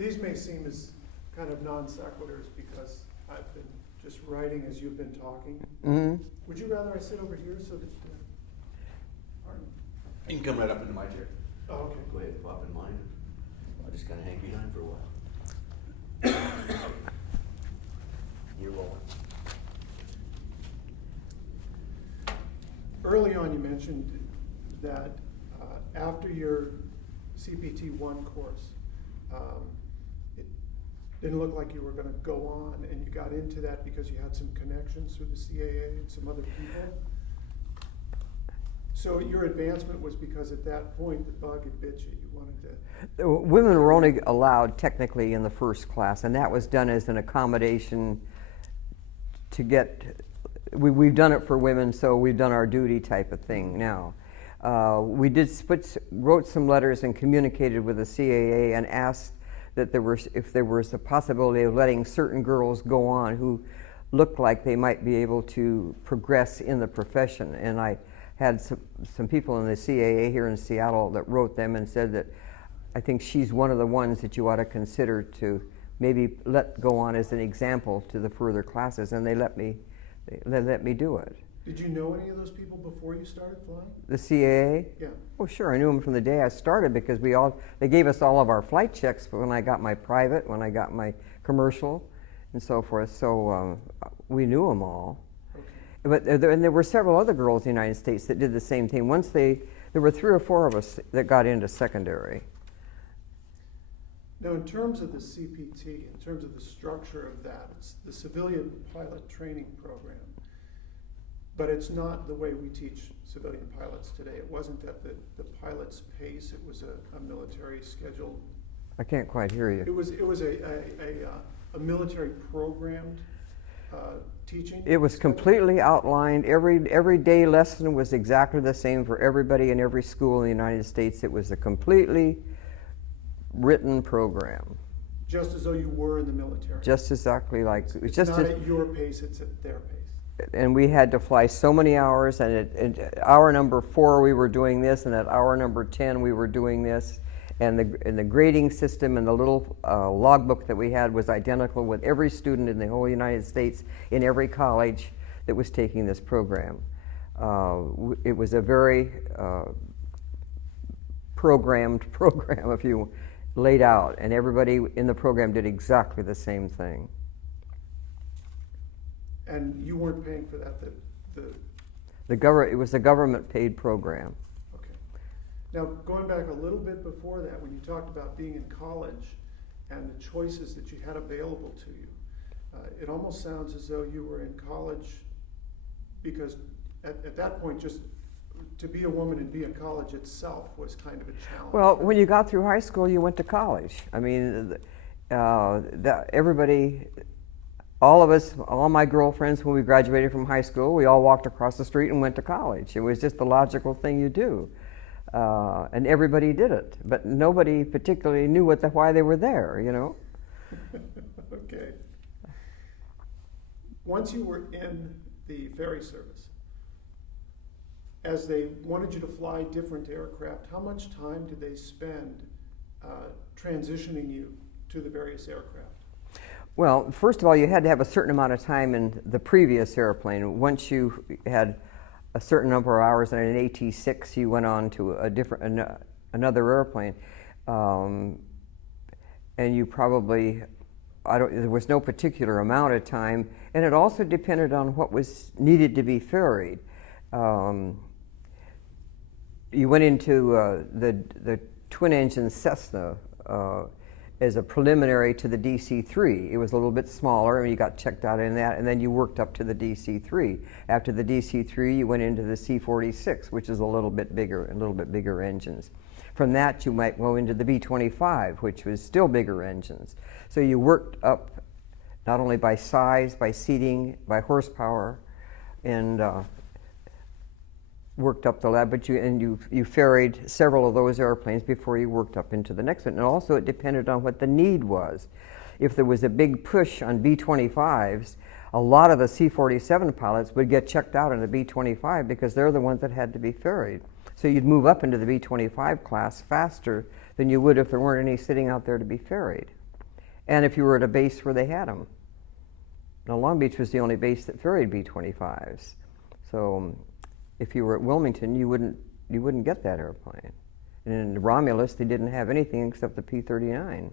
These may seem as kind of non sequiturs because I've been just writing as you've been talking. Mm-hmm. Would you rather I sit over here so that Hardin? You can come right up into my chair. Oh, okay. Go ahead, pop in mine. I'll just kind of hang behind for a while. You're rolling. Early on, you mentioned that after your CPT 1 course, it didn't look like you were going to go on, and you got into that because you had some connections through the CAA and some other people. So your advancement was because at that point the bug had bit you. You wanted to. Women were only allowed technically in the first class, and that was done as an accommodation to get. We've done it for women, so we've done our duty type of thing now. We wrote some letters and communicated with the CAA and asked that if there was a possibility of letting certain girls go on who looked like they might be able to progress in the profession. And I had some people in the CAA here in Seattle that wrote them and said that I think she's one of the ones that you ought to consider to maybe let go on as an example to the further classes, and they let me do it. Did you know any of those people before you started flying? The CAA? Yeah. Oh, sure. I knew them from the day I started because they gave us all of our flight checks when I got my private, when I got my commercial, and so forth. So we knew them all. Okay. But there were several other girls in the United States that did the same thing. There were 3 or 4 of us that got into secondary. Now, in terms of the CPT, in terms of the structure of that, it's the civilian pilot training program. But it's not the way we teach civilian pilots today. It wasn't at the pilot's pace. It was a military scheduled. I can't quite hear you. It was a military programmed teaching. It was completely outlined. Every day lesson was exactly the same for everybody in every school in the United States. It was a completely written program. Just as though you were in the military. Just exactly like it was it's just not at your pace, it's at their pace. And we had to fly so many hours, and at hour number 4 we were doing this, and at hour number 10 we were doing this, and the grading system and the little logbook that we had was identical with every student in the whole United States in every college that was taking this program. It was a very programmed program, if you laid out, and everybody in the program did exactly the same thing. And you weren't paying for that, It was a government-paid program. Okay. Now, going back a little bit before that, when you talked about being in college and the choices that you had available to you, it almost sounds as though you were in college because at that point, just to be a woman and be in college itself was kind of a challenge. Well, when you got through high school, you went to college. I mean, everybody... All of us, all my girlfriends, when we graduated from high school, we all walked across the street and went to college. It was just the logical thing you do. And everybody did it. But nobody particularly knew why they were there, you know? Okay. Once you were in the ferry service, as they wanted you to fly different aircraft, how much time did they spend transitioning you to the various aircraft? Well, first of all, you had to have a certain amount of time in the previous airplane. Once you had a certain number of hours in an AT-6, you went on to another airplane, and you probably there was no particular amount of time, and it also depended on what was needed to be ferried. You went into the twin-engine Cessna as a preliminary to the DC-3. It was a little bit smaller, and you got checked out in that, and then you worked up to the DC-3. After the DC-3, you went into the C-46, which is a little bit bigger engines. From that, you might go into the B-25, which was still bigger engines. So you worked up not only by size, by seating, by horsepower, and worked up the lab, but you ferried several of those airplanes before you worked up into the next one. And also it depended on what the need was. If there was a big push on B-25s, a lot of the C-47 pilots would get checked out in the B-25 because they're the ones that had to be ferried. So you'd move up into the B-25 class faster than you would if there weren't any sitting out there to be ferried. and if you were at a base where they had them. Now, Long Beach was the only base that ferried B-25s. So if you were at Wilmington, you wouldn't get that airplane. And in Romulus, they didn't have anything except the P-39.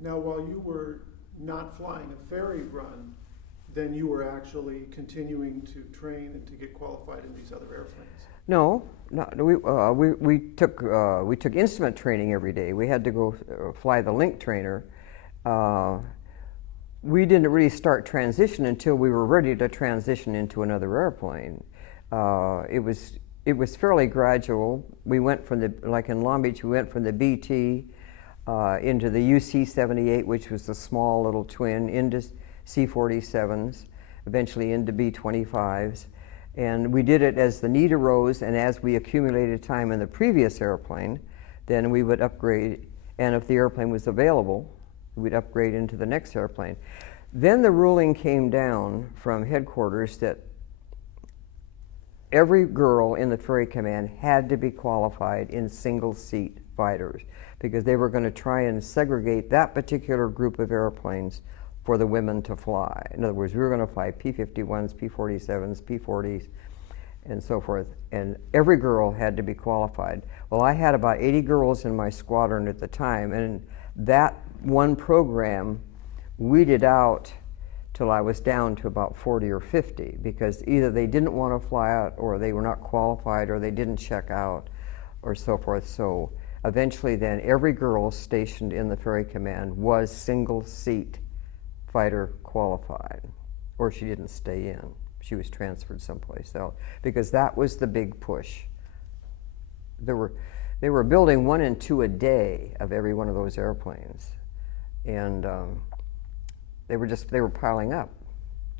Now, while you were not flying a ferry run, then you were actually continuing to train and to get qualified in these other airplanes. No, we took instrument training every day. We had to go fly the link trainer. We didn't really start transition until we were ready to transition into another airplane. It was fairly gradual. We went from like in Long Beach, we went from the BT into the UC-78, which was the small little twin, into C-47s, eventually into B-25s. And we did it as the need arose, and as we accumulated time in the previous airplane, then we would upgrade, and if the airplane was available, we'd upgrade into the next airplane. Then the ruling came down from headquarters that every girl in the ferry command had to be qualified in single-seat fighters, because they were going to try and segregate that particular group of airplanes for the women to fly. In other words, we were going to fly P-51s, P-47s, P-40s, and so forth, and every girl had to be qualified. Well, I had about 80 girls in my squadron at the time, and that one program weeded out till I was down to about 40 or 50, because either they didn't want to fly out, or they were not qualified, or they didn't check out, or so forth. So eventually then every girl stationed in the ferry command was single-seat fighter qualified, or she didn't stay in. She was transferred someplace else, because that was the big push. They were building 1 and 2 a day of every one of those airplanes, and they were piling up.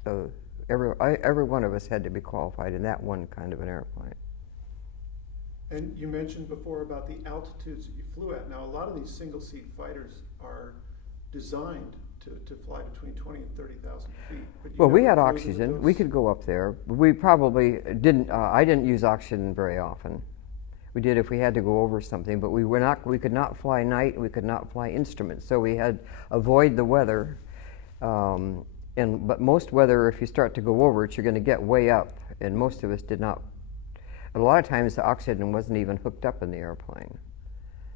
So every one of us had to be qualified in that one kind of an airplane. And you mentioned before about the altitudes that you flew at. Now, a lot of these single-seat fighters are designed to fly between 20 and 30,000 feet. Well, we had oxygen. We could go up there. We probably didn't. I didn't use oxygen very often. We did if we had to go over something, but we could not fly night. We could not fly instruments, so we had avoid the weather. But most weather, if you start to go over it, you're going to get way up, and most of us did not. A lot of times, the oxygen wasn't even hooked up in the airplane.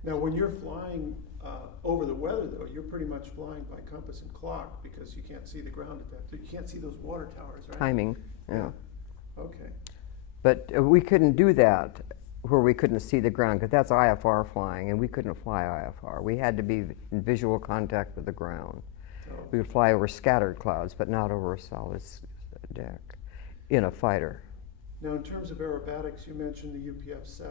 Now, when you're flying over the weather, though, you're pretty much flying by compass and clock, because you can't see the ground at that. You can't see those water towers, right? Timing, yeah. Okay. But we couldn't do that where we couldn't see the ground, because that's IFR flying, and we couldn't fly IFR. We had to be in visual contact with the ground. Oh. We would fly over scattered clouds, but not over a solid deck in a fighter. Now, in terms of aerobatics, you mentioned the UPF-7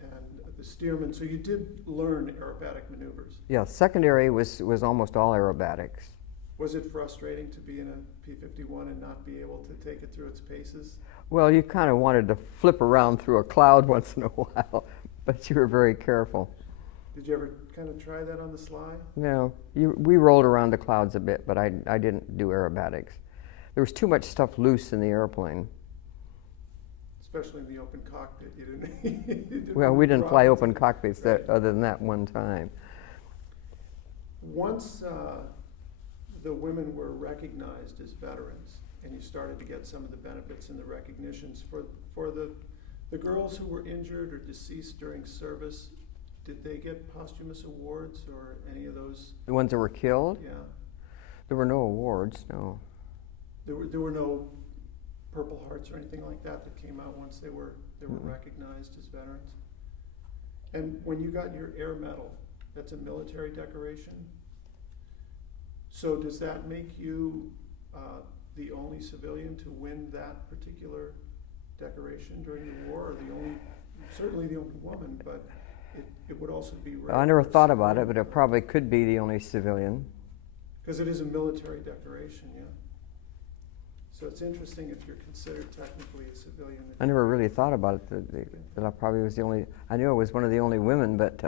and the Stearman. So you did learn aerobatic maneuvers. Yeah, secondary was almost all aerobatics. Was it frustrating to be in a P-51 and not be able to take it through its paces? Well, you kind of wanted to flip around through a cloud once in a while, but you were very careful. Did you ever kind of try that on the sly? No, we rolled around the clouds a bit, but I didn't do aerobatics. There was too much stuff loose in the airplane. Especially in the open cockpit, you didn't. Well, we didn't fly open cockpits Right. other than that one time. Once the women were recognized as veterans, and you started to get some of the benefits and the recognitions for the girls who were injured or deceased during service, did they get posthumous awards or any of those? The ones that were killed? Yeah. There were no awards, no. There were no Purple Hearts or anything like that came out once they were Mm-mm. recognized as veterans. And when you got your Air Medal, that's a military decoration. So does that make you the only civilian to win that particular decoration during the war, or certainly the only woman, but it would also be rare? I never thought about it, but it probably could be the only civilian. Because it is a military decoration, yeah. So it's interesting if you're considered technically a civilian. I never really thought about it, that I probably was the only, I knew I was one of the only women, but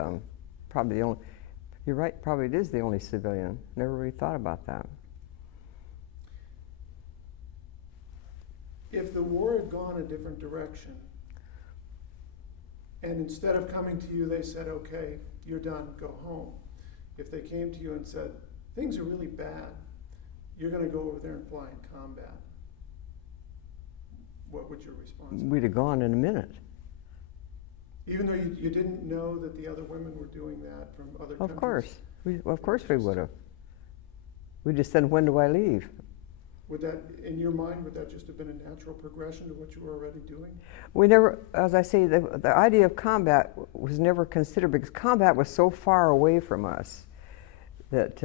probably the only, you're right, probably it is the only civilian. Never really thought about that. If the war had gone a different direction, and instead of coming to you, they said, okay, you're done, go home, if they came to you and said, things are really bad, you're going to go over there and fly in combat, what would your response be? We'd have gone in a minute. Even though you didn't know that the other women were doing that from other countries? Of course. Of course we would have. We just said, when do I leave? Would that, in your mind, would that just have been a natural progression to what you were already doing? We never, as I say, the idea of combat was never considered because combat was so far away from us that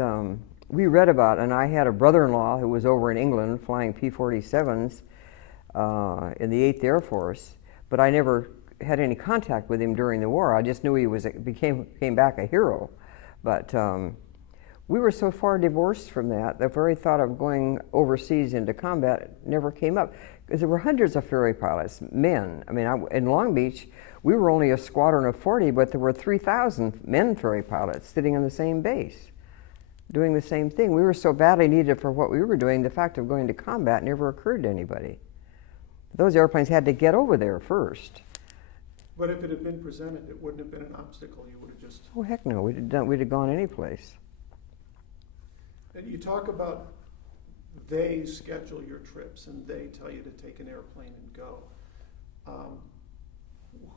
we read about, and I had a brother-in-law who was over in England flying P-47s in the 8th Air Force, but I never had any contact with him during the war. I just knew he came back a hero. But we were so far divorced from that, the very thought of going overseas into combat never came up. Because there were hundreds of ferry pilots, men. I mean, in Long Beach, we were only a squadron of 40, but there were 3,000 men ferry pilots sitting on the same base, doing the same thing. We were so badly needed for what we were doing, the fact of going to combat never occurred to anybody. Those airplanes had to get over there first. But if it had been presented, it wouldn't have been an obstacle. You would have just... Oh, heck no. We'd have gone any place. And you talk about they schedule your trips and they tell you to take an airplane and go.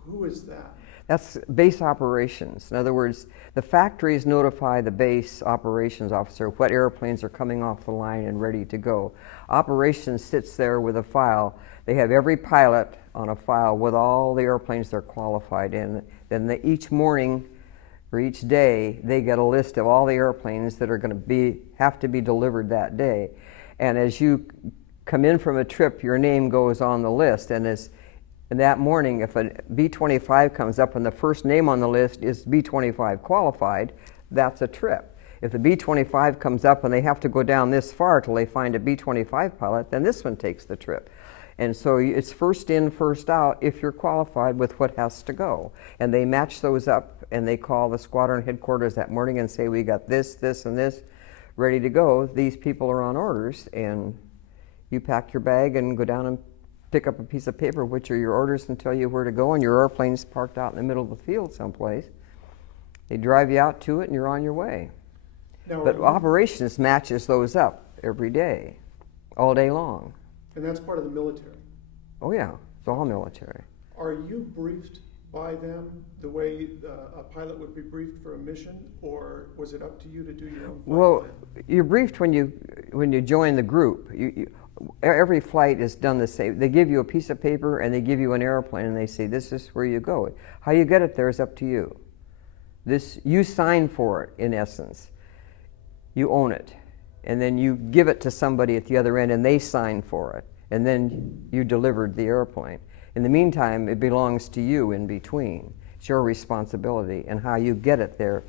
Who is that? That's base operations. In other words, the factories notify the base operations officer what airplanes are coming off the line and ready to go. Operations sits there with a file. They have every pilot on a file with all the airplanes they're qualified in. Then each morning or each day, they get a list of all the airplanes that are going to have to be delivered that day. And as you come in from a trip, your name goes on the list. And that morning, if a B-25 comes up and the first name on the list is B-25 qualified, that's a trip. If the B-25 comes up and they have to go down this far till they find a B-25 pilot, then this one takes the trip. And so it's first in, first out if you're qualified with what has to go. And they match those up and they call the squadron headquarters that morning and say, we got this, this, and this ready to go. These people are on orders, and you pack your bag and go down and pick up a piece of paper, which are your orders, and tell you where to go, and your airplane's parked out in the middle of the field someplace. They drive you out to it and you're on your way. Now, But operations matches those up every day, all day long. and that's part of the military. Oh yeah, it's all military. Are you briefed by them the way a pilot would be briefed for a mission, or was it up to you to do your own flight Well, plan? you're briefed when you join the group. Every flight is done the same. They give you a piece of paper and they give you an airplane and they say, this is where you go. How you get it there is up to you. You sign for it, in essence. You own it. And then you give it to somebody at the other end and they sign for it. And then you delivered the airplane. In the meantime, it belongs to you in between. It's your responsibility, and how you get it there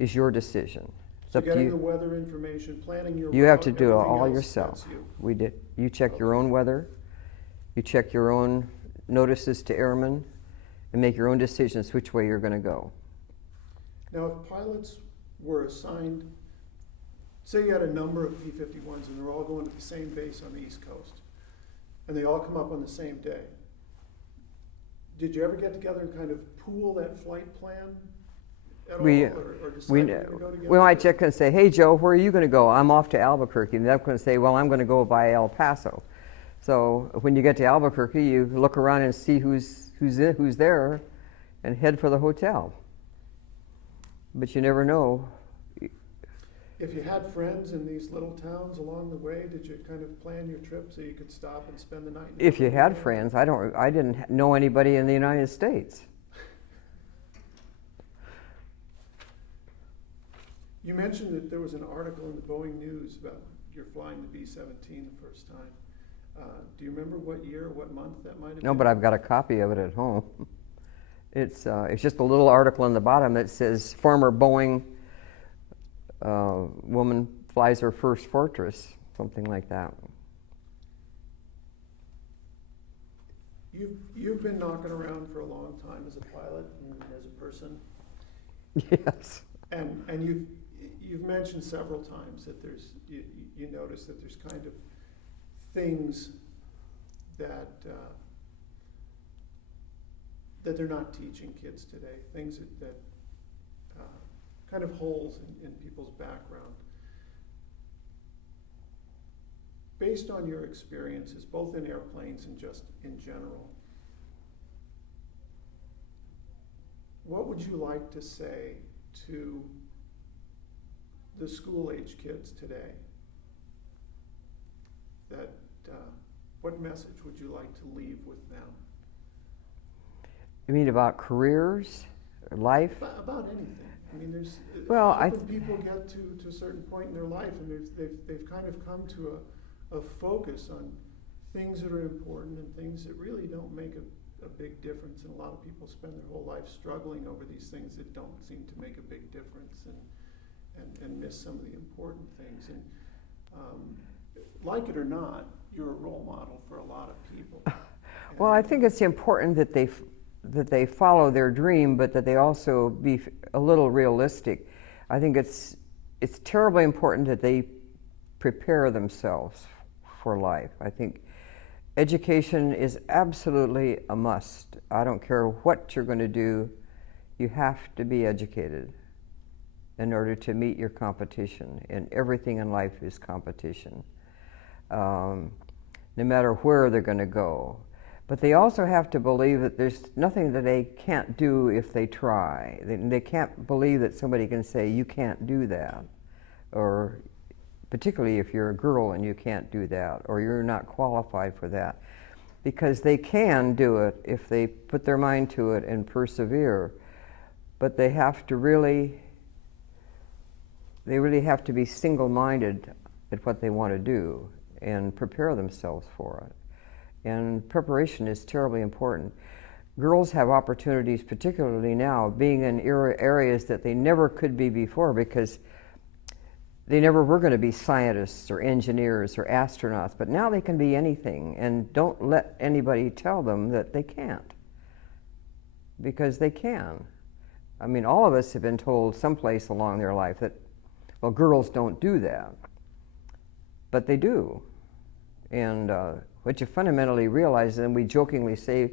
is your decision. It's So up to getting you. the weather information, planning your You have route, to do it everything all else, yourself. that's you. We did. You check your own weather, you check your own notices to airmen, and make your own decisions which way you're going to go. Now, if pilots were assigned, say you had a number of P-51s and they're all going to the same base on the East Coast, and they all come up on the same day, did you ever get together and kind of pool that flight plan at all, or decide where to go together? We might check and say, hey, Joe, where are you going to go? I'm off to Albuquerque. And they're going to say, well, I'm going to go by El Paso. So when you get to Albuquerque, you look around and see who's there and head for the hotel. But you never know. If you had friends in these little towns along the way, did you kind of plan your trip so you could stop and spend the night? If you had friends, I didn't know anybody in the United States. You mentioned that there was an article in the Boeing News about your flying the B-17 the first time. Do you remember what year, what month that might have been? No, but I've got a copy of it at home. It's just a little article on the bottom that says former Boeing woman flies her first Fortress, something like that. You've been knocking around for a long time as a pilot and as a person, Yes. and you've mentioned several times that you notice that there's kind of things that they're not teaching kids today, things that kind of holes in people's background. Based on your experiences, both in airplanes and just in general, what would you like to say to the school-age kids today? What message would you like to leave with them? You mean about careers, or life? About anything. I mean, there's Well, often people get to a certain point in their life, and they've kind of come to a focus on things that are important and things that really don't make a big difference. And a lot of people spend their whole life struggling over these things that don't seem to make a big difference, and miss some of the important things. And like it or not, you're a role model for a lot of people. Well, I think it's important that they follow their dream, but that they also be a little realistic. I think it's terribly important that they prepare themselves for life. I think education is absolutely a must. I don't care what you're going to do, you have to be educated in order to meet your competition. And everything in life is competition, no matter where they're going to go. But they also have to believe that there's nothing that they can't do if they try. They can't believe that somebody can say, you can't do that. Or particularly if you're a girl and you can't do that, or you're not qualified for that. Because they can do it if they put their mind to it and persevere. But they have to really have to be single-minded at what they want to do and prepare themselves for it. And preparation is terribly important. Girls have opportunities, particularly now, being in areas that they never could be before, because they never were going to be scientists or engineers or astronauts, but now they can be anything. And don't let anybody tell them that they can't, because they can. I mean, all of us have been told someplace along their life that, well, girls don't do that, but they do. And what you fundamentally realize, and we jokingly say,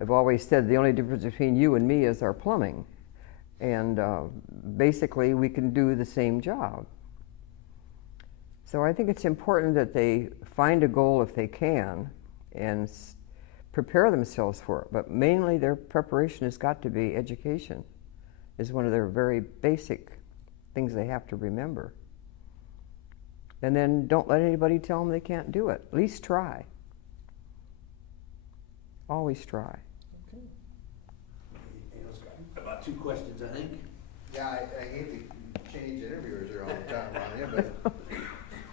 I've always said, the only difference between you and me is our plumbing. And basically, we can do the same job. So I think it's important that they find a goal if they can and prepare themselves for it. But mainly their preparation has got to be education, is one of their very basic things they have to remember. And then don't let anybody tell them they can't do it. At least try. Always try. Okay. About 2 questions, I think. Yeah, I hate to change interviewers here all the time on you, but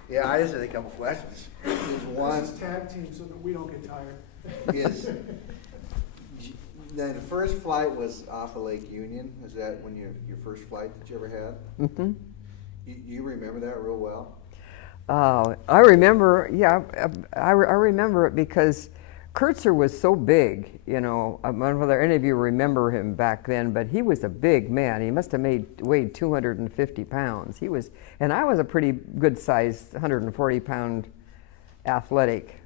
yeah, I just had a couple questions. There's one This is tag team so that we don't get tired. is the first flight was off of Lake Union. Is that when your first flight that you ever had? Mm-hmm. You remember that real well? I remember, yeah, I remember it because Kurtzer was so big, you know. I don't know whether any of you remember him back then, but he was a big man. He must have weighed 250 pounds. He was, and I was a pretty good-sized 140-pound athletic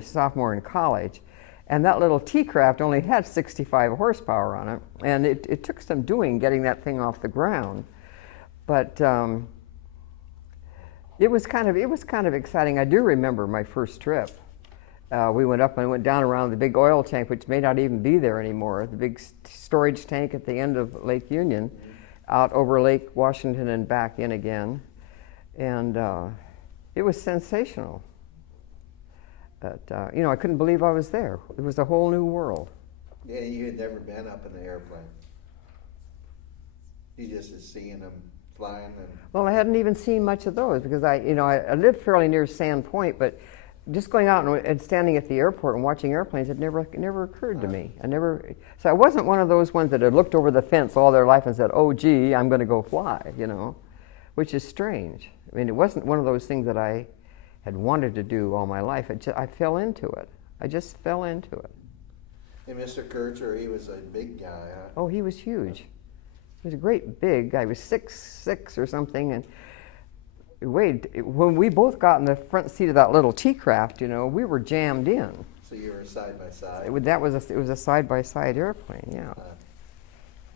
sophomore in college. And that little T-craft only had 65 horsepower on it, and it took some doing getting that thing off the ground. But it was kind of exciting. I do remember my first trip. We went up and went down around the big oil tank, which may not even be there anymore, the big storage tank at the end of Lake Union, out over Lake Washington and back in again. And it was sensational. But, you know, I couldn't believe I was there. It was a whole new world. Yeah, you had never been up in the airplane. You just had seen them flying and... Well, I hadn't even seen much of those because I lived fairly near Sand Point, but just going out and standing at the airport and watching airplanes, it never occurred to me. So I wasn't one of those ones that had looked over the fence all their life and said, oh, gee, I'm going to go fly, you know, which is strange. I mean, it wasn't one of those things that I had wanted to do all my life. I fell into it. I just fell into it. And Mr. Kurtzer, he was a big guy, huh? Oh, he was huge. He was a great big guy. He was 6'6" or something, and weighed. When we both got in the front seat of that little T-craft, you know, we were jammed in. So you were side by side? It was a side-by-side airplane, yeah.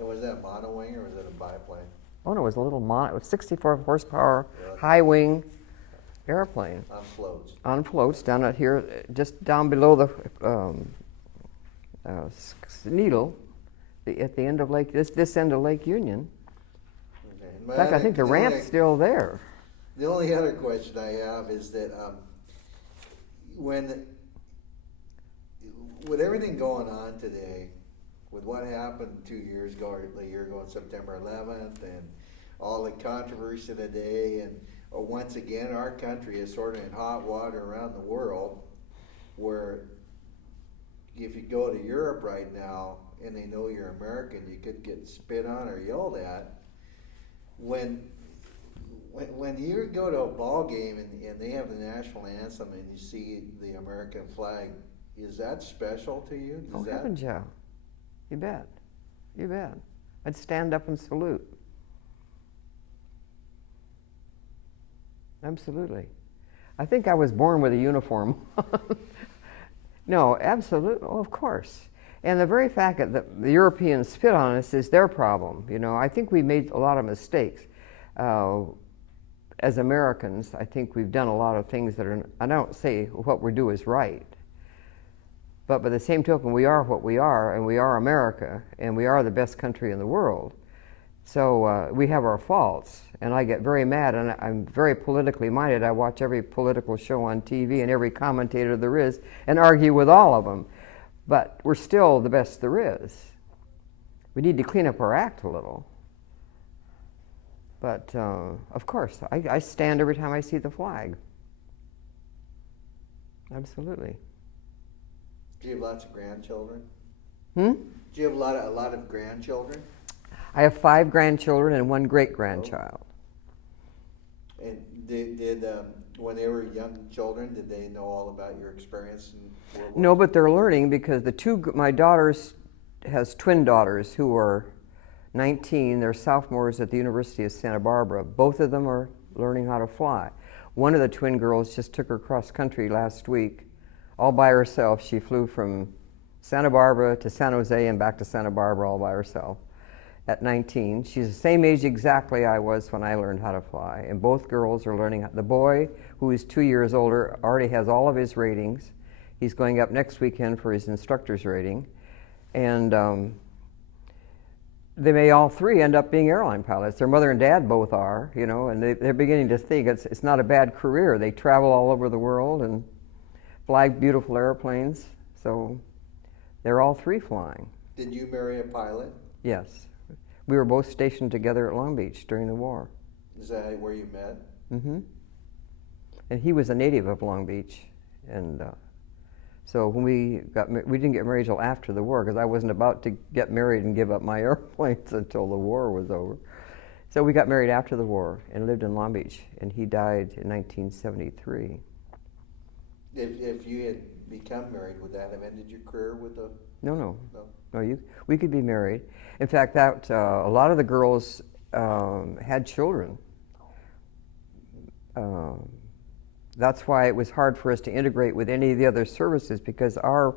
And was that monowing or was it a biplane? Oh no, it was a little it was 64 horsepower, Really? high wing airplane On floats? on floats down at here, just down below the Needle, at the end of this end of Lake Union. Okay. In fact, I think the ramp's still there. The only other question I have is that with everything going on today, with what happened 2 years ago or a year ago on September 11th, and all the controversy today, and once again our country is sort of in hot water around the world, where if you go to Europe right now and they know you're American, you could get spit on or yelled at. When you go to a ball game and they have the national anthem and you see the American flag, is that special to you? Oh, heavens, yeah. You bet. You bet. I'd stand up and salute. Absolutely. I think I was born with a uniform. No, absolutely. Oh, of course. And the very fact that the Europeans spit on us is their problem. You know, I think we made a lot of mistakes. As Americans, I think we've done a lot of things that are, I don't say what we do is right, but by the same token, we are what we are, and we are America, and we are the best country in the world. So we have our faults, and I get very mad, and I'm very politically minded. I watch every political show on TV and every commentator there is, and argue with all of them. But we're still the best there is. We need to clean up our act a little. But of course, I stand every time I see the flag. Absolutely. Do you have lots of grandchildren? Hmm? Do you have a lot of grandchildren? I have 5 grandchildren and 1 great-grandchild. Oh. And did when they were young children, did they know all about your experience in World War No, but they're learning because my daughters has twin daughters who are 19. They're sophomores at the University of Santa Barbara. Both of them are learning how to fly. One of the twin girls just took her cross country last week, all by herself. She flew from Santa Barbara to San Jose and back to Santa Barbara all by herself at 19. She's the same age exactly I was when I learned how to fly. And both girls are learning. The boy, who is 2 years older, already has all of his ratings. He's going up next weekend for his instructor's rating. And they may all 3 end up being airline pilots. Their mother and dad both are, you know, and they're beginning to think it's not a bad career. They travel all over the world and fly beautiful airplanes. So they're all 3 flying. Did you marry a pilot? Yes. We were both stationed together at Long Beach during the war. Is that where you met? Mm-hmm. And he was a native of Long Beach. And so when we didn't get married till after the war, because I wasn't about to get married and give up my airplanes until the war was over. So we got married after the war and lived in Long Beach. And he died in 1973. If you had become married, would that have ended your career with a... No. We could be married. In fact, a lot of the girls had children. That's why it was hard for us to integrate with any of the other services, because our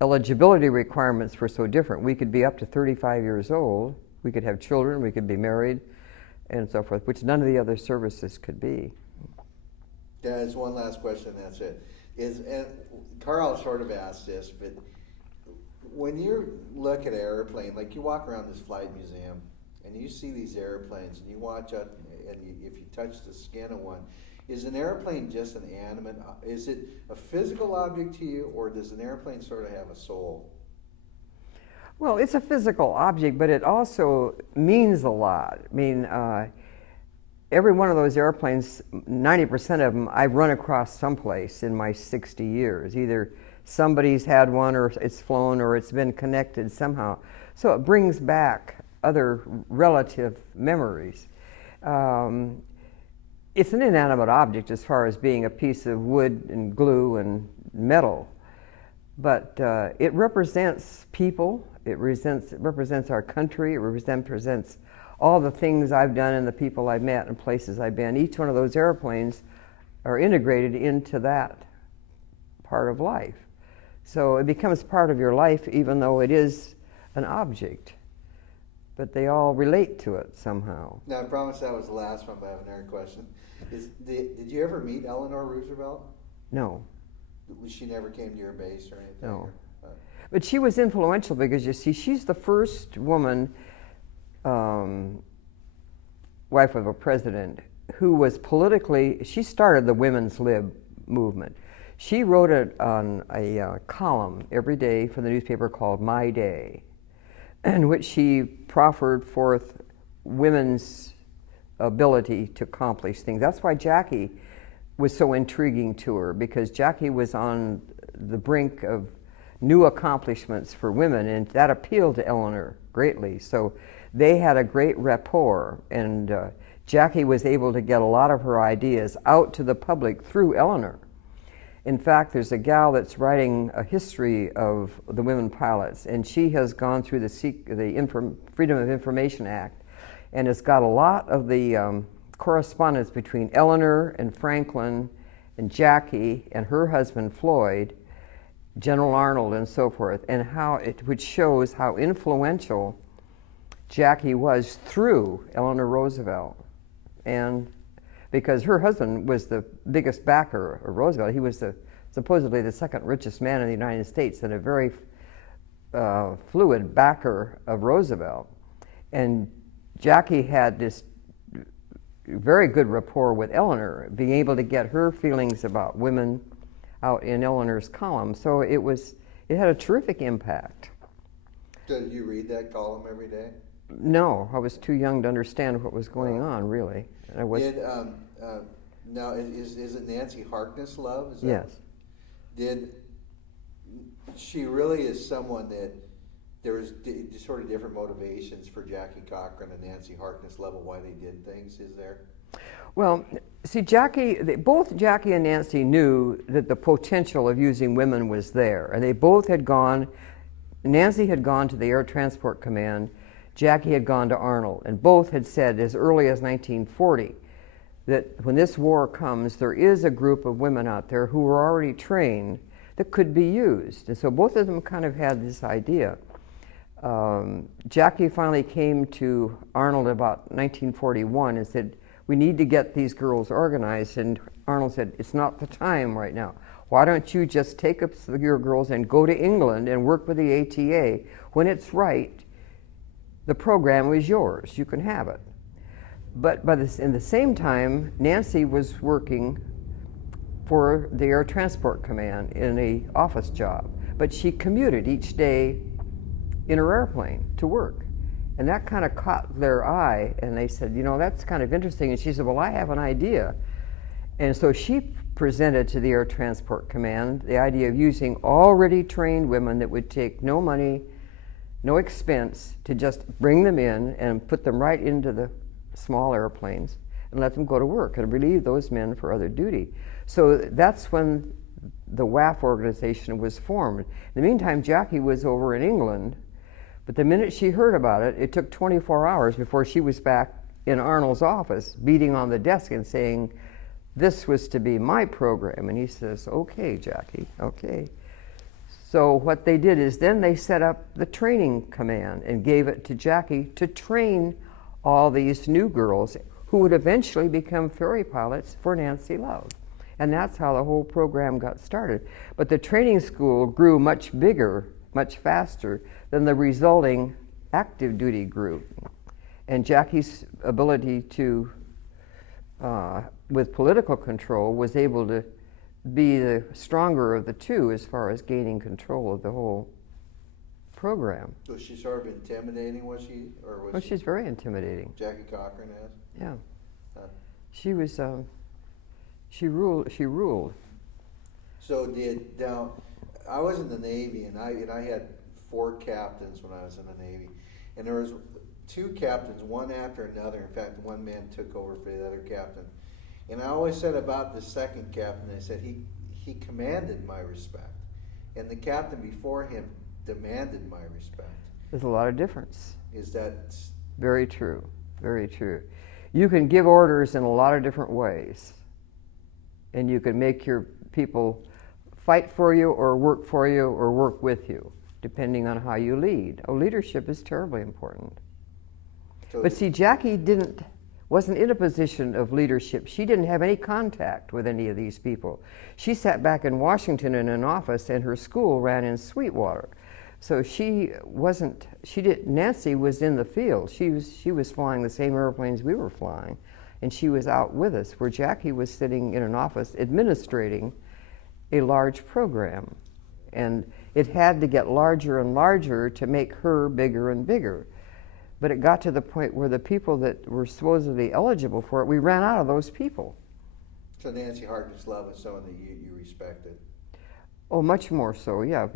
eligibility requirements were so different. We could be up to 35 years old, we could have children, we could be married, and so forth, which none of the other services could be. Yeah, there's one last question, that's it. And Carl sort of asked this, but when you look at an airplane, like you walk around this flight museum and you see these airplanes and you watch it, and if you touch the skin of one, is an airplane just an animate? Is it a physical object to you, or does an airplane sort of have a soul? Well, it's a physical object, but it also means a lot. I mean, every one of those airplanes, 90% of them, I've run across someplace in my 60 years. Either somebody's had one, or it's flown, or it's been connected somehow. So it brings back other relative memories. It's an inanimate object as far as being a piece of wood and glue and metal, but it represents people, it represents our country, it represents all the things I've done and the people I've met and places I've been. Each one of those airplanes are integrated into that part of life. So it becomes part of your life even though it is an object. but they all relate to it somehow. Now, I promise that was the last one, but I have another question. Did you ever meet Eleanor Roosevelt? No, She never came to your base or anything? No. Or, but she was influential because, you see, she's the first woman, wife of a president, who was politically, she started the women's lib movement. She wrote it on a column every day for the newspaper called My Day, in which she proffered forth women's ability to accomplish things. That's why Jackie was so intriguing to her, because Jackie was on the brink of new accomplishments for women, and that appealed to Eleanor greatly. So they had a great rapport, and Jackie was able to get a lot of her ideas out to the public through Eleanor. In fact, there's a gal that's writing a history of the women pilots, and she has gone through the Freedom of Information Act, and has got a lot of the correspondence between Eleanor and Franklin and Jackie and her husband Floyd, General Arnold, and so forth, and which shows how influential Jackie was through Eleanor Roosevelt. And because her husband was the biggest backer of Roosevelt. He was supposedly the second richest man in the United States and a very fluid backer of Roosevelt. And Jackie had this very good rapport with Eleanor, being able to get her feelings about women out in Eleanor's column. So it had a terrific impact. did you read that column every day? No, I was too young to understand what was going on, really. I was, Now, is it Nancy Harkness love? Is that, yes. Did she really is someone that there was sort of different motivations for Jackie Cochran and Nancy Harkness level why they did things? Is there? Well, see, both Jackie and Nancy knew that the potential of using women was there, and they both had gone. Nancy had gone to the Air Transport Command. Jackie had gone to Arnold, and both had said as early as 1940 that when this war comes, there is a group of women out there who are already trained that could be used. And so both of them kind of had this idea. Jackie finally came to Arnold about 1941 and said, we need to get these girls organized. And Arnold said, it's not the time right now. Why don't you just take up your girls and go to England and work with the ATA? When it's right, the program is yours. You can have it. But in the same time, Nancy was working for the Air Transport Command in an office job. But she commuted each day in her airplane to work. And that kind of caught their eye, and they said, you know, that's kind of interesting. And she said, well, I have an idea. And so she presented to the Air Transport Command the idea of using already trained women that would take no money, no expense, to just bring them in and put them right into the small airplanes and let them go to work and relieve those men for other duty. So that's when the WAF organization was formed. In the meantime, Jackie was over in England, but the minute she heard about it, it took 24 hours before she was back in Arnold's office, beating on the desk and saying, this was to be my program. And he says, okay, Jackie, okay. So what they did is then they set up the training command and gave it to Jackie to train all these new girls who would eventually become ferry pilots for Nancy Love. And that's how the whole program got started. But the training school grew much bigger, much faster than the resulting active duty group. And Jackie's ability to, with political control, was able to be the stronger of the two as far as gaining control of the whole program. Was she sort of intimidating, was she? Or was She's very intimidating. Jackie Cochran as? Yeah. She was, she ruled. So now, I was in the Navy, and I had 4 captains when I was in the Navy, and there was 2 captains, one after another. In fact, one man took over for the other captain. And I always said about the second captain, I said he commanded my respect, and the captain before him demanded my respect. There's a lot of difference. Is that very true? Very true. You can give orders in a lot of different ways, and you can make your people fight for you or work with you, depending on how you lead. Leadership is terribly important. So But see, Jackie wasn't in a position of leadership. She didn't have any contact with any of these people. She sat back in Washington in an office, and her school ran in Sweetwater. So Nancy was in the field. She was flying the same airplanes we were flying, and she was out with us, where Jackie was sitting in an office administrating a large program. And it had to get larger and larger to make her bigger and bigger. But it got to the point where the people that were supposedly eligible for it, we ran out of those people. So Nancy Hardin's love is someone that you respected. Oh, much more so, yeah.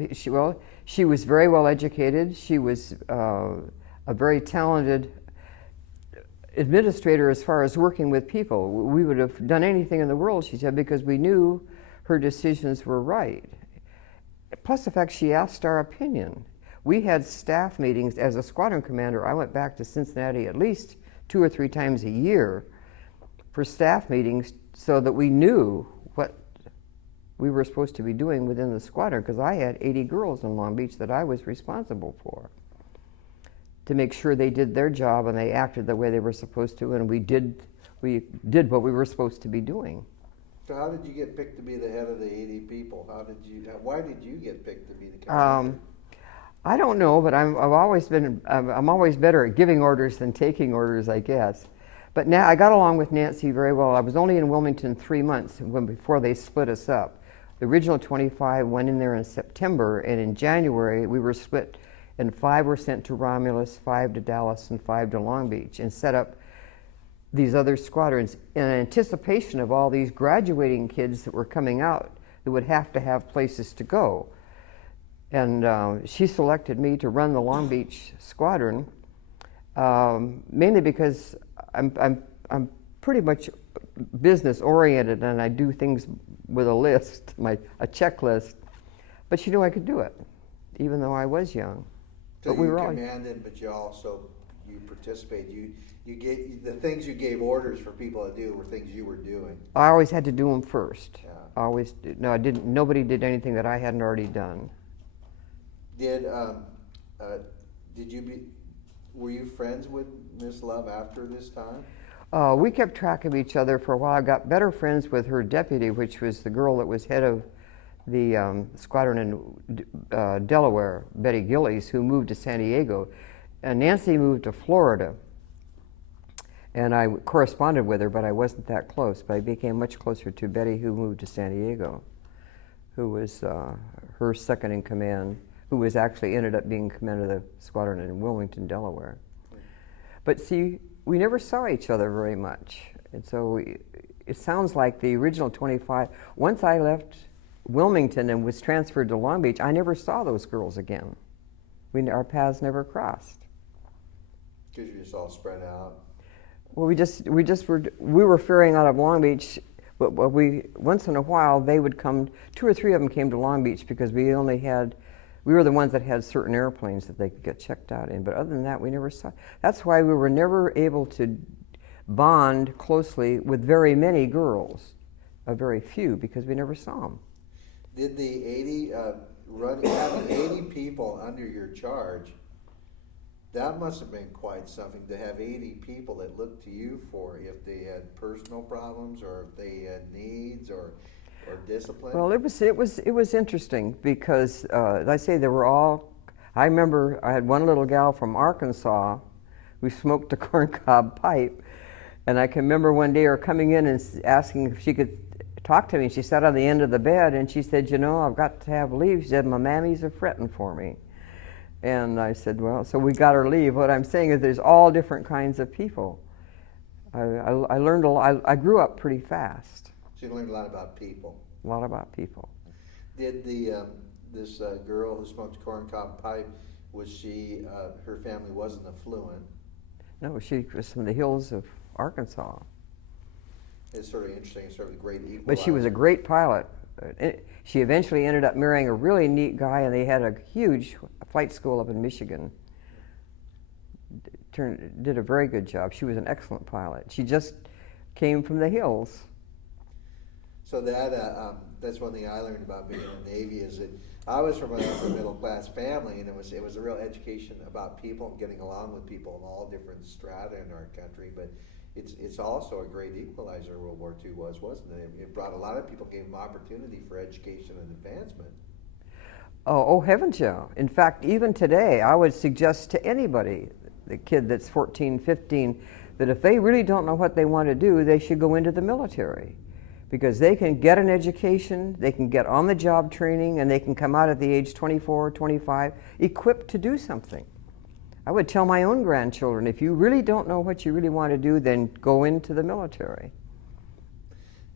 She was very well educated. She was a very talented administrator as far as working with people. We would have done anything in the world, she said, because we knew her decisions were right. Plus the fact she asked our opinion. We had staff meetings as a squadron commander. I went back to Cincinnati at least 2 or 3 times a year for staff meetings so that we knew what we were supposed to be doing within the squadron, because I had 80 girls in Long Beach that I was responsible for, to make sure they did their job and they acted the way they were supposed to, and we did what we were supposed to be doing. So how did you get picked to be the head of the 80 people? Why did you get picked to be the commander? I don't know, but I'm always better at giving orders than taking orders, I guess. But now I got along with Nancy very well. I was only in Wilmington 3 months before they split us up. The original 25 went in there in September, and in January we were split, and 5 were sent to Romulus, 5 to Dallas, and 5 to Long Beach, and set up these other squadrons in anticipation of all these graduating kids that were coming out that would have to have places to go. And she selected me to run the Long Beach squadron, mainly because I'm pretty much business oriented, and I do things with a list, a checklist. But she knew I could do it, even though I was young. So but we you were all commanded, but you also participated. You gave the things you gave orders for people to do were things you were doing. I always had to do them first. Yeah. I didn't. Nobody did anything that I hadn't already done. Were you friends with Miss Love after this time? We kept track of each other for a while. I got better friends with her deputy, which was the girl that was head of the squadron in Delaware, Betty Gillies, who moved to San Diego. And Nancy moved to Florida. And I corresponded with her, but I wasn't that close. But I became much closer to Betty, who moved to San Diego, who was her second in command, who was actually ended up being commander of the squadron in Wilmington, Delaware. But see, we never saw each other very much. And so it sounds like the original 25, once I left Wilmington and was transferred to Long Beach, I never saw those girls again. Our paths never crossed. Because you're just all spread out. Well, we were ferrying out of Long Beach, but once in a while they would come. 2 or 3 of them came to Long Beach because we were the ones that had certain airplanes that they could get checked out in. But other than that, we never saw. That's why we were never able to bond closely with very many girls, a very few, because we never saw them. Did the 80 having 80 people under your charge? That must have been quite something, to have 80 people that looked to you for if they had personal problems or if they had needs or discipline. Well, it was interesting because, as I say, I remember I had one little gal from Arkansas who smoked a corncob pipe, and I can remember one day her coming in and asking if she could talk to me. She sat on the end of the bed and she said, I've got to have leave. She said, my mammies are fretting for me. And I said, well, so we got her leave. What I'm saying is there's all different kinds of people. I learned a lot. I grew up pretty fast. So you learned a lot about people. A lot about people. Did this girl who smoked corncob pipe, was she, her family wasn't affluent? No, she was from the hills of Arkansas. It's sort of interesting, sort of a great equalizer. But she was a great pilot. She eventually ended up marrying a really neat guy, and they had a huge flight school up in Michigan. Did a very good job. She was an excellent pilot. She just came from the hills. So that's one thing I learned about being in the Navy is that I was from an upper middle class family, and it was a real education about people and getting along with people of all different strata in our country. But it's also a great equalizer. World War II wasn't it? It brought a lot of people, gave them opportunity for education and advancement. Oh, heavens, yeah. In fact, even today, I would suggest to anybody, the kid that's 14, 15, that if they really don't know what they want to do, they should go into the military. Because they can get an education, they can get on-the-job training, and they can come out at the age 24, 25, equipped to do something. I would tell my own grandchildren, if you really don't know what you really want to do, then go into the military.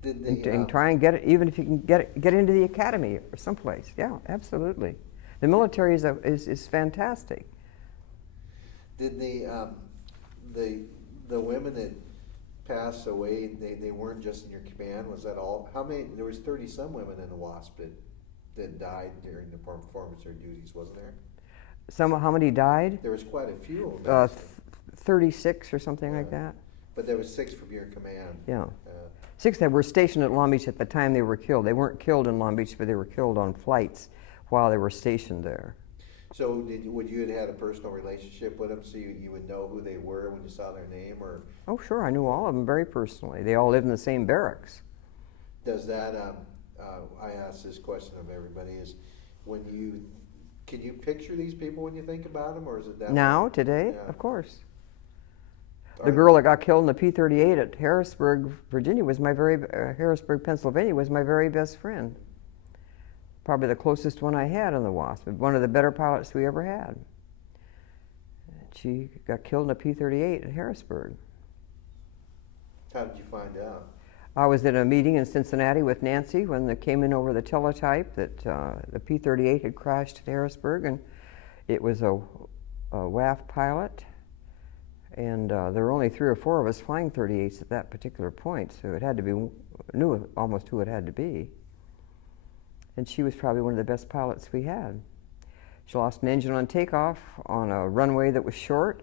And try and get it, even if you can get into the academy or someplace. Yeah, absolutely. The military is fantastic. Did the women that passed away, they weren't just in your command? Was that all? How many? There was 30-some women in the WASP that died during the performance of their duties, wasn't there? How many died? There was quite a few. 36 or something like that. But there was 6 from your command. Yeah. 6 that were stationed at Long Beach at the time they were killed. They weren't killed in Long Beach, but they were killed on flights while they were stationed there. So would you have had a personal relationship with them, so you would know who they were when you saw their name, or? Oh, sure, I knew all of them very personally. They all lived in the same barracks. Does that, I ask this question of everybody, is can you picture these people when you think about them, or is it that? Now, today, Yeah. of course. The girl that got killed in the P-38 at Harrisburg, Virginia, Harrisburg, Pennsylvania, was my very best friend. Probably the closest one I had on the WASP, one of the better pilots we ever had. She got killed in a P-38 at Harrisburg. How did you find out? I was at a meeting in Cincinnati with Nancy when they came in over the teletype that the P-38 had crashed at Harrisburg, and it was a WAF pilot. And there were only 3 or 4 of us flying 38s at that particular point, so it had to be, knew almost who it had to be. And she was probably one of the best pilots we had. She lost an engine on takeoff on a runway that was short,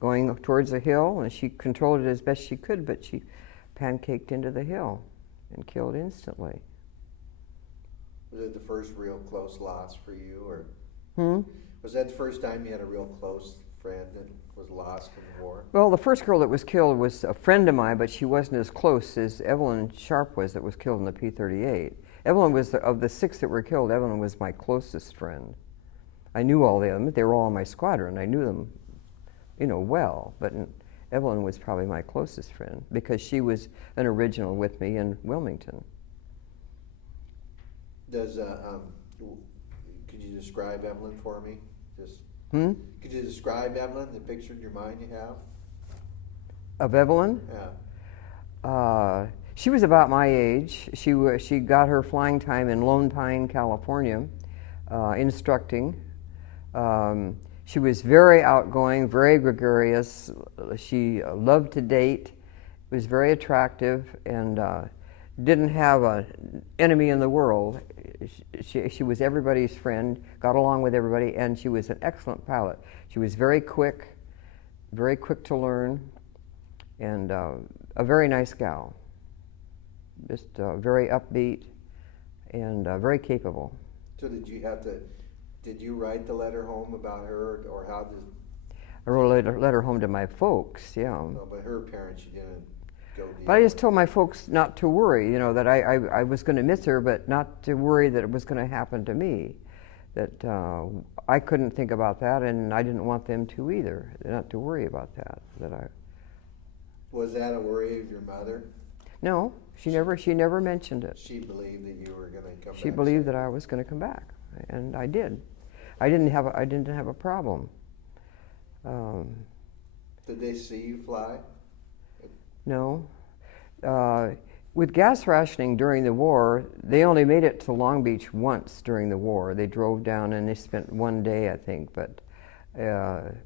going towards a hill, and she controlled it as best she could, but she pancaked into the hill and killed instantly. Was it the first real close loss for you, or was that the first time you had a real close friend that was lost in the war? Well, the first girl that was killed was a friend of mine, but she wasn't as close as Evelyn Sharp was, that was killed in the P-38. Evelyn was, of the 6 that were killed, Evelyn was my closest friend. I knew all of them. They were all in my squadron. I knew them, well, but Evelyn was probably my closest friend because she was an original with me in Wilmington. Does could you describe Evelyn for me? Could you describe Evelyn, the picture in your mind you have? Of Evelyn? Yeah. She was about my age. She got her flying time in Lone Pine, California, instructing. She was very outgoing, very gregarious. She loved to date, was very attractive, and didn't have an enemy in the world. She was everybody's friend, got along with everybody, and she was an excellent pilot. She was very quick to learn, and a very nice gal. Just very upbeat and very capable. So did you write the letter home about her, or how did? I wrote a letter home to my folks, yeah. No, but her parents, you didn't go deep. But I just told my folks not to worry, that I was going to miss her, but not to worry that it was going to happen to me. That I couldn't think about that, and I didn't want them to either, not to worry about that. Was that a worry of your mother? No, she never mentioned it. She believed that you were going to come back. She believed that I was going to come back, and I did. I didn't have a problem. Did they see you fly? No. With gas rationing during the war, they only made it to Long Beach once during the war. They drove down and they spent 1 day, I think. But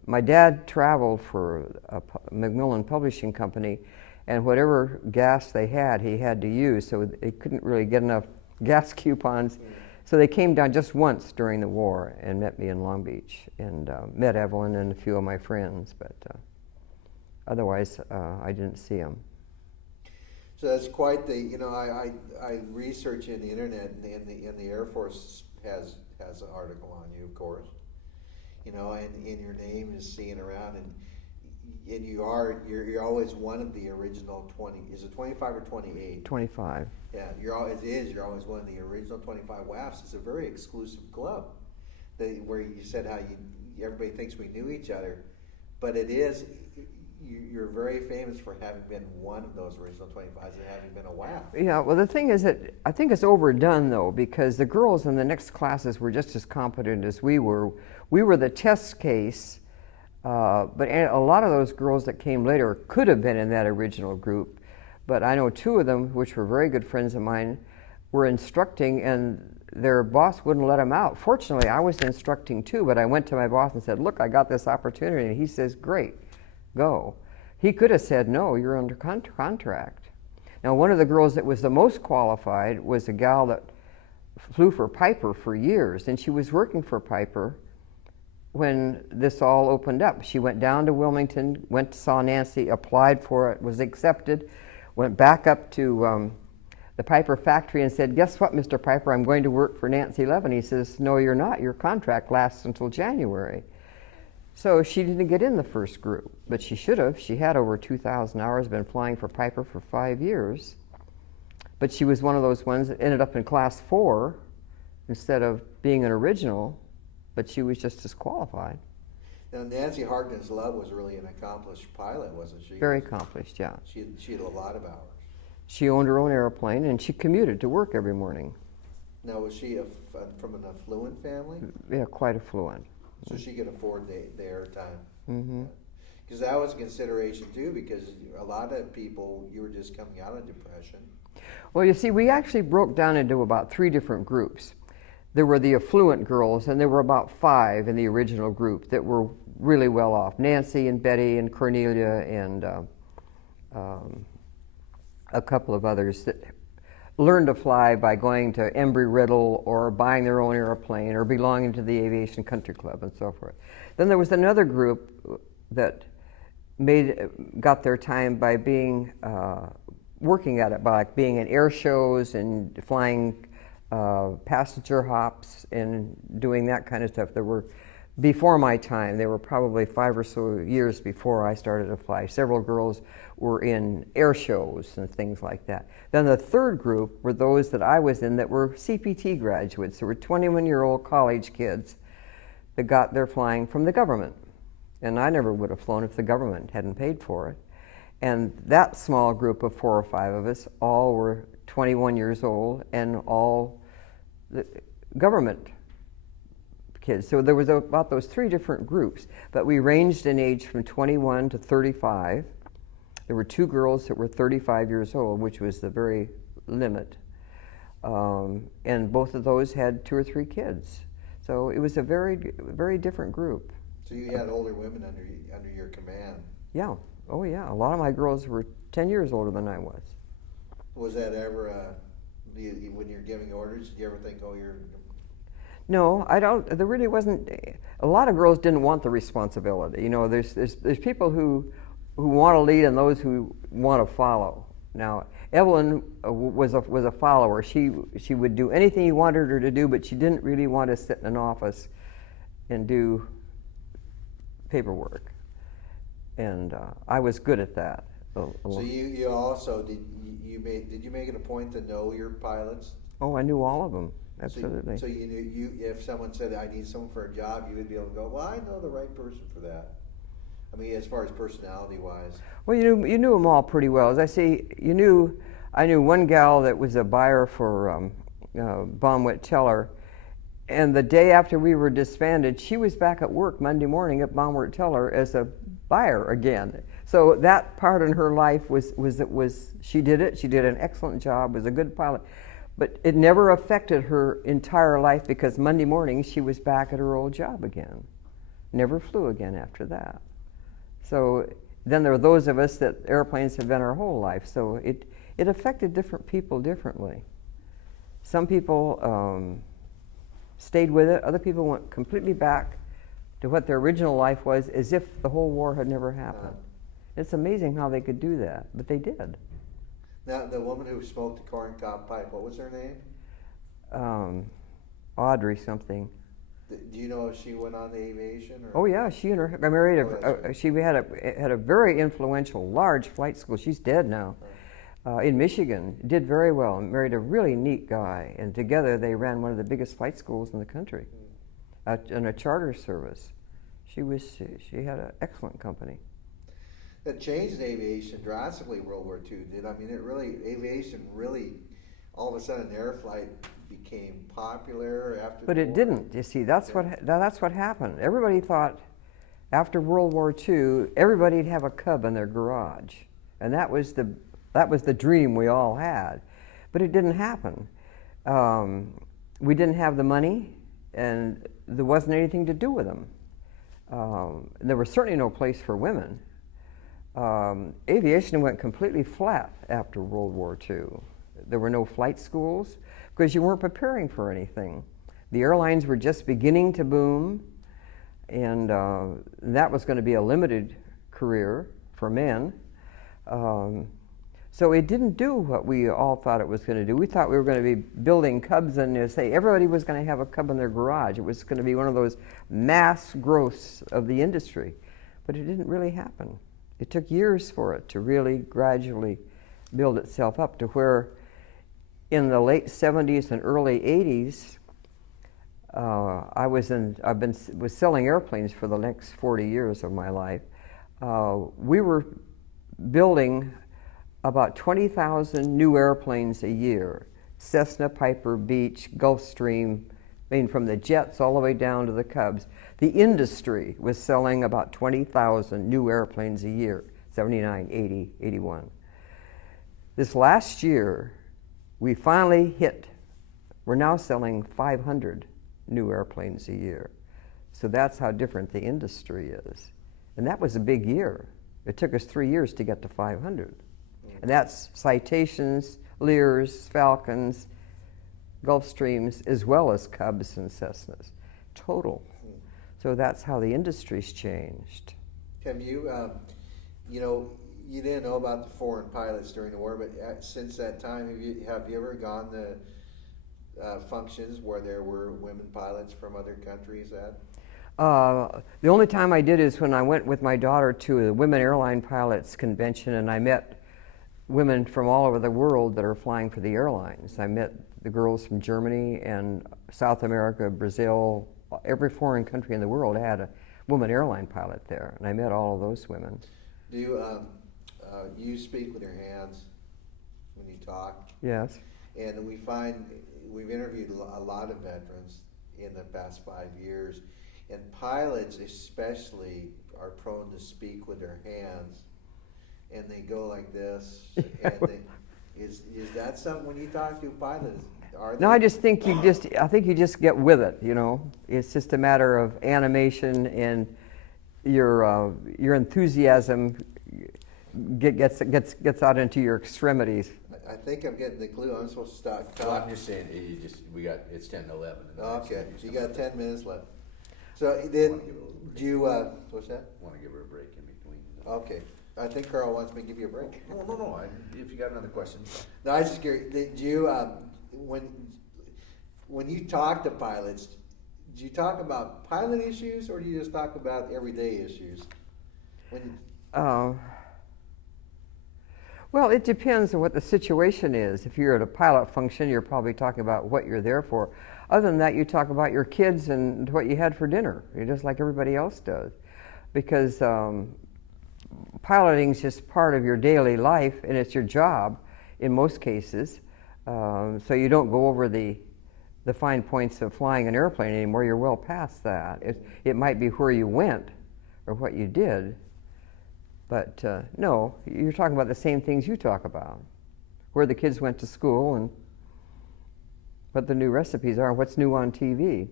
my dad traveled for a Macmillan Publishing Company, and whatever gas they had, he had to use. So they couldn't really get enough gas coupons. So they came down just once during the war and met me in Long Beach, and met Evelyn and a few of my friends. But otherwise, I didn't see them. So that's quite the, I research in the internet, and the Air Force has an article on you, of course. And your name is seen around, and you're always one of the original 20. Is it 25 or 28? 25. Yeah, you're always one of the original 25 WAFs. It's a very exclusive club, where you said how everybody thinks we knew each other, but it is. You're very famous for having been one of those original 25s and having been a WAF. Yeah, well, the thing is that I think it's overdone, though, because the girls in the next classes were just as competent as we were. We were the test case, but a lot of those girls that came later could have been in that original group. But I know two of them, which were very good friends of mine, were instructing, and their boss wouldn't let them out. Fortunately, I was instructing too, but I went to my boss and said, look, I got this opportunity. And he says, great, go. He could have said, no, you're under contract. Now, one of the girls that was the most qualified was a gal that flew for Piper for years, and she was working for Piper when this all opened up. She went down to Wilmington, saw Nancy, applied for it, was accepted, went back up to the Piper factory and said, guess what, Mr. Piper, I'm going to work for Nancy Levin. He says, no, you're not. Your contract lasts until January. So she didn't get in the first group, but she should have. She had over 2,000 hours, been flying for Piper for 5 years. But she was one of those ones that ended up in class 4 instead of being an original, but she was just as qualified. Now, Nancy Hardin's Love was really an accomplished pilot, wasn't she? Very accomplished, yeah. She had a lot of hours. She owned her own airplane, and she commuted to work every morning. Now, was she from an affluent family? Yeah, quite affluent. So she could afford the airtime. Mm-hmm. Because that was a consideration too, because a lot of people, you were just coming out of depression. Well, you see, we actually broke down into about 3 different groups. There were the affluent girls, and there were about 5 in the original group that were really well off. Nancy and Betty and Cornelia and a couple of others that learned to fly by going to Embry-Riddle or buying their own airplane or belonging to the Aviation Country Club and so forth. Then there was another group that got their time by being working at it, by being in air shows and flying passenger hops and doing that kind of stuff. There were, before my time, they were probably 5 or so years before I started to fly. Several girls were in air shows and things like that. Then the third group were those that I was in that were CPT graduates. There were 21-year-old college kids that got their flying from the government. And I never would have flown if the government hadn't paid for it. And that small group of 4 or 5 of us all were 21 years old and all the government kids. So there was about those 3 different groups, but we ranged in age from 21 to 35. There were 2 girls that were 35 years old, which was the very limit. And both of those had 2 or 3 kids. So it was a very, very different group. So you had older women under your command. Yeah. Oh, yeah. A lot of my girls were 10 years older than I was. Was that ever, when you're giving orders, did you ever think, oh, you're... No, I don't. There really wasn't. A lot of girls didn't want the responsibility. You know, there's people who want to lead and those who want to follow. Now, Evelyn was a follower. She would do anything you wanted her to do, but she didn't really want to sit in an office and do paperwork. And I was good at that. So you also did you make it a point to know your pilots? Oh, I knew all of them. Absolutely. So you knew if someone said I need someone for a job, you would be able to go, well, I know the right person for that. I mean, as far as personality wise. Well, you knew them all pretty well. As I say, I knew one gal that was a buyer for Baumwitt Teller, and the day after we were disbanded, she was back at work Monday morning at Baumwitt Teller as a buyer again. So that part in her life was she did it. She did an excellent job. Was a good pilot. But it never affected her entire life because Monday morning she was back at her old job again. Never flew again after that. So then there are those of us that airplanes have been our whole life. So it affected different people differently. Some people stayed with it. Other people went completely back to what their original life was as if the whole war had never happened. It's amazing how they could do that, but they did. Now, the woman who smoked the corncob pipe, what was her name? Audrey something. Do you know if she went on to aviation? Or? Oh yeah, she and her married. Oh, that's right. She had a very influential, large flight school. She's dead now. In Michigan, did very well. Married a really neat guy, and together they ran one of the biggest flight schools in the country, and a charter service. She had an excellent company. It changed aviation drastically. World War II did. I mean, aviation really, all of a sudden, air flight became popular after. But the it war. didn't. You see, that's what happened. Everybody thought after World War II, everybody'd have a Cub in their garage, and that was the dream we all had. But it didn't happen. We didn't have the money, and there wasn't anything to do with them. There was certainly no place for women. Aviation went completely flat after World War II. There were no flight schools because you weren't preparing for anything. The airlines were just beginning to boom, and that was going to be a limited career for men. So it didn't do what we all thought it was going to do. We thought we were going to be building Cubs, and say everybody was going to have a Cub in their garage. It was going to be one of those mass growths of the industry, but it didn't really happen. It took years for it to really gradually build itself up to where in the late 70s and early 80s, I was selling airplanes for the next 40 years of my life. We were building about 20,000 new airplanes a year. Cessna, Piper, Beech, Gulfstream, I mean, from the jets all the way down to the Cubs. The industry was selling about 20,000 new airplanes a year, 79, 80, 81. This last year, we finally we're now selling 500 new airplanes a year. So that's how different the industry is. And that was a big year. It took us 3 years to get to 500. And that's Citations, Lears, Falcons, Gulfstreams, as well as Cubs and Cessnas, total. So that's how the industry's changed. Have you, you didn't know about the foreign pilots during the war, but since that time, have you ever gone to functions where there were women pilots from other countries at? The only time I did is when I went with my daughter to a Women Airline Pilots Convention, and I met women from all over the world that are flying for the airlines. I met the girls from Germany and South America, Brazil. Every foreign country in the world had a woman airline pilot there, and I met all of those women. Do you speak with your hands when you talk? Yes. And we've interviewed a lot of veterans in the past 5 years, and pilots especially are prone to speak with their hands, and they go like this. And is that something when you talk to pilots? No, I just think you just get with it. You know, it's just a matter of animation, and your enthusiasm gets out into your extremities. I think I'm getting the clue. I'm supposed to stop talking. Well, I'm just saying, it's 10 to 11. Okay, so you got 10 minutes left. So then, do you, what's that? Want to give her a break in between. Okay, I think Carl wants me to give you a break. No, if you got another question. No, I was just curious, do you, when you talk to pilots, do you talk about pilot issues, or do you just talk about everyday issues? Well, it depends on what the situation is. If you're at a pilot function, you're probably talking about what you're there for. Other than that, you talk about your kids and what you had for dinner. You're just like everybody else does. Because piloting is just part of your daily life, and it's your job in most cases. So you don't go over the fine points of flying an airplane anymore. You're well past that. It might be where you went or what you did. But no, you're talking about the same things you talk about, where the kids went to school and what the new recipes are, what's new on TV.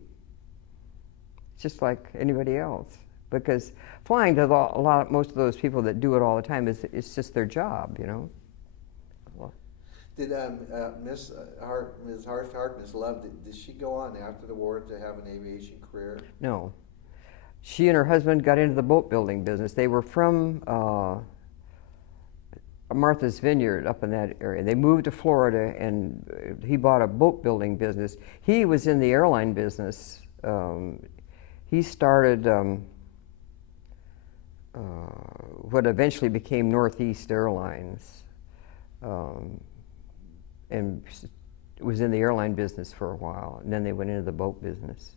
It's just like anybody else, because flying to most of those people that do it all the time it's just their job, you know. Did Ms. Harkness Love, did she go on after the war to have an aviation career? No. She and her husband got into the boat building business. They were from Martha's Vineyard up in that area. They moved to Florida, and he bought a boat building business. He was in the airline business. He started what eventually became Northeast Airlines, and was in the airline business for a while, and then they went into the boat business.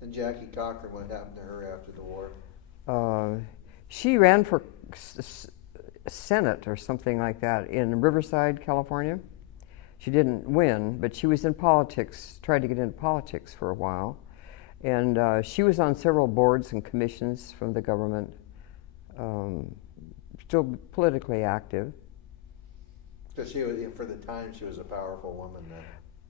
And Jackie Cochran, what happened to her after the war? She ran for Senate or something like that in Riverside, California. She didn't win, but she was in politics, tried to get into politics for a while. And she was on several boards and commissions from the government, still politically active. Because she was, for the time, she was a powerful woman then.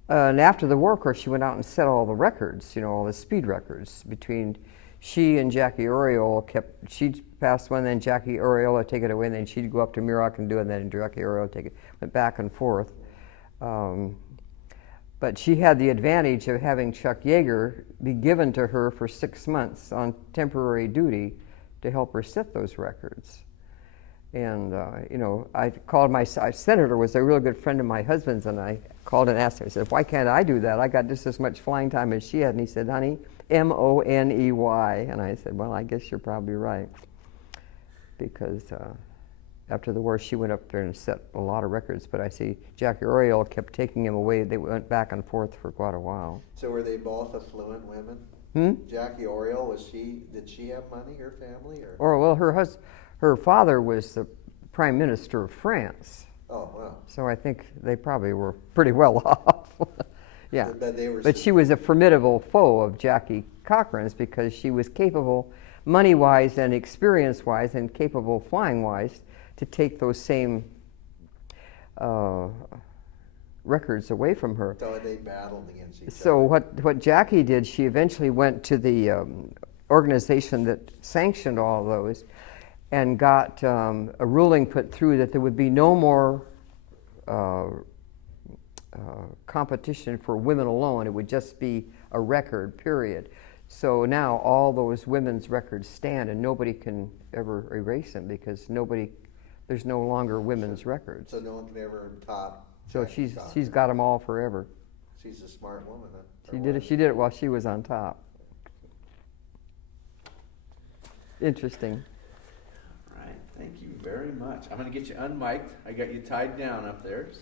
And after the war, of course, she went out and set all the records, all the speed records between she and Jackie Oriole she'd pass one, then Jackie Oriole would take it away, and then she'd go up to Muroc and do it, and then Jackie Oriole would take it, went back and forth. But she had the advantage of having Chuck Yeager be given to her for 6 months on temporary duty to help her set those records. And, I called my senator was a real good friend of my husband's, and I called and asked him, I said, why can't I do that? I got just as much flying time as she had. And he said, honey, Money. And I said, well, I guess you're probably right. Because after the war, she went up there and set a lot of records. But I see Jackie Oriole kept taking him away. They went back and forth for quite a while. So were they both affluent women? Jackie Oriole, did she have money, her family? Or well, her father was the Prime Minister of France. Oh, wow. So I think they probably were pretty well off. Yeah. But she was a formidable foe of Jackie Cochran's because she was capable, money-wise and experience-wise and capable flying-wise, to take those same records away from her. So they battled against each other. So what Jackie did, she eventually went to the organization that sanctioned all of those and got a ruling put through that there would be no more competition for women alone. It would just be a record, period. So now all those women's records stand, and nobody can ever erase them because there's no longer women's records. So no one can ever top. So she's got them all forever. She's a smart woman. She did it while she was on top. Interesting. All right, thank you very much. I'm going to get you unmiked. I got you tied down up there. So.